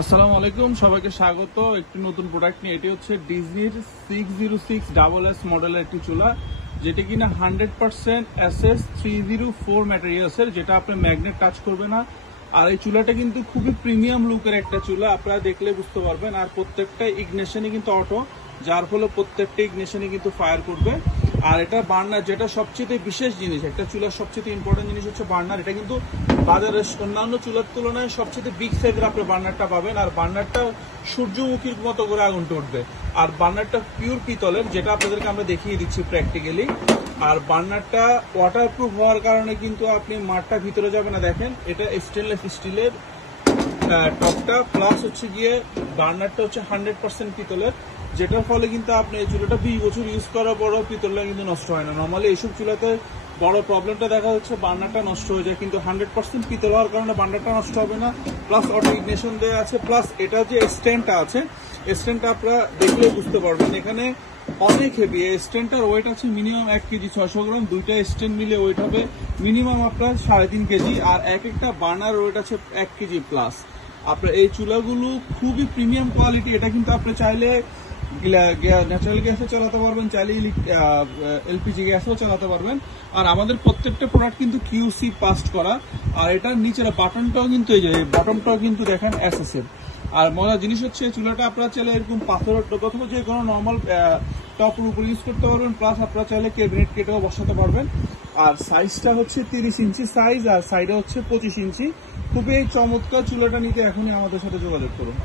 আসসালামু আলাইকুম, সবাইকে স্বাগত একটি নতুন প্রোডাক্ট নিয়ে। এটি হচ্ছে ডিজনির 606SS মডেলের একটি চুলা, যেটি কিনা 100% SS304 ম্যাটেরিয়ালসের, যেটা আপনার ম্যাগনেট টাচ করবে না। আর এই চুলাটা কিন্তু খুবই প্রিমিয়াম লুকের একটা চুলা, আপনারা দেখলে বুঝতে পারবেন। আর প্রত্যেকটা ইগনিশনই কিন্তু অটো, যার ফলে প্রত্যেকটা ইগনিশনই কিন্তু ফায়ার করবে। আর এটা বার্নার, যেটা সবচেয়ে বিশেষ জিনিস, একটা চুলার সবচেয়ে ইম্পর্টেন্ট জিনিস হচ্ছে বার্নার। এটা কিন্তু বাজারের অন্যান্য চুলার তুলনায় সবচেয়ে বিগ সাইজের আপনি বার্নারটা পাবেন। আর বার্নারটা সূর্যমুখীর মতো করে আগুনটা উঠবে। আর বার্নারটা পিওর পিতলের, যেটা আপনাদেরকে আমরা দেখিয়ে দিচ্ছি প্র্যাকটিক্যালি। আর বার্নারটা ওয়াটারপ্রুফ হওয়ার কারণে কিন্তু আপনি মাঠটা ভিতরে যাবে না। দেখেন, এটা স্টেনলেস স্টিলের টপটা, প্লাস হচ্ছে গিয়ে বার্নারটা হচ্ছে 100% পিতলের, যেটার ফলে কিন্তু আপনি এই চুলাটা 20 বছর ইউজ করার পরও পিতলটা কিন্তু নষ্ট হয় না। নর্মালি এইসব চুলাতে বড় প্রবলেমটা দেখা যাচ্ছে বার্নারটা নষ্ট হয়ে যায়, কিন্তু 100% পিতল হওয়ার কারণে বার্নারটা নষ্ট হবে না। প্লাস অটো ইগনিশন দেওয়া আছে, প্লাস এটা যে স্ট্যান্ডটা আছে, স্ট্যান্ডটা আপনারা দেখলেই বুঝতে পারবেন এখানে অনেক হেভি। এই স্ট্যান্ডটার ওয়েট আছে মিনিমাম 1 কেজি 600 গ্রাম। দুইটা স্ট্যান্ড মিলে ওয়েট হবে মিনিমাম আপনার 3.5 কেজি। আর এক একটা বার্নার ওয়েট আছে 1 কেজি প্লাস। আপনার এই চুলাগুলো খুবই প্রিমিয়াম কোয়ালিটি। এটা কিন্তু আপনি চাইলে ন্যাচারাল গ্যাসে চালাতে পারবেন, চাইলে এলপিজি গ্যাসেও চালাতে পারবেন। আর আমাদের প্রত্যেকটা প্রোডাক্ট কিন্তু কিউসি পাস্ট করা। আর এটার নিচের বাটনটাও কিন্তু, এই যে বাটনটাও কিন্তু দেখেন এসএসএর। আর মজার জিনিস হচ্ছে, চুলাটা আপনারা চাইলে এরকম পাথরের টপ অথবা যে কোনো নর্মাল টপের উপর ইউজ করতে পারবেন। প্লাস আপনারা চাইলে ক্যাবিনেট কেটেও বসাতে পারবেন। আর সাইজটা হচ্ছে 30 ইঞ্চি সাইজ, আর সাইডে হচ্ছে 25 ইঞ্চি। খুবই চমৎকার চুলাটা নিতে এখনই আমাদের সাথে যোগাযোগ করুন।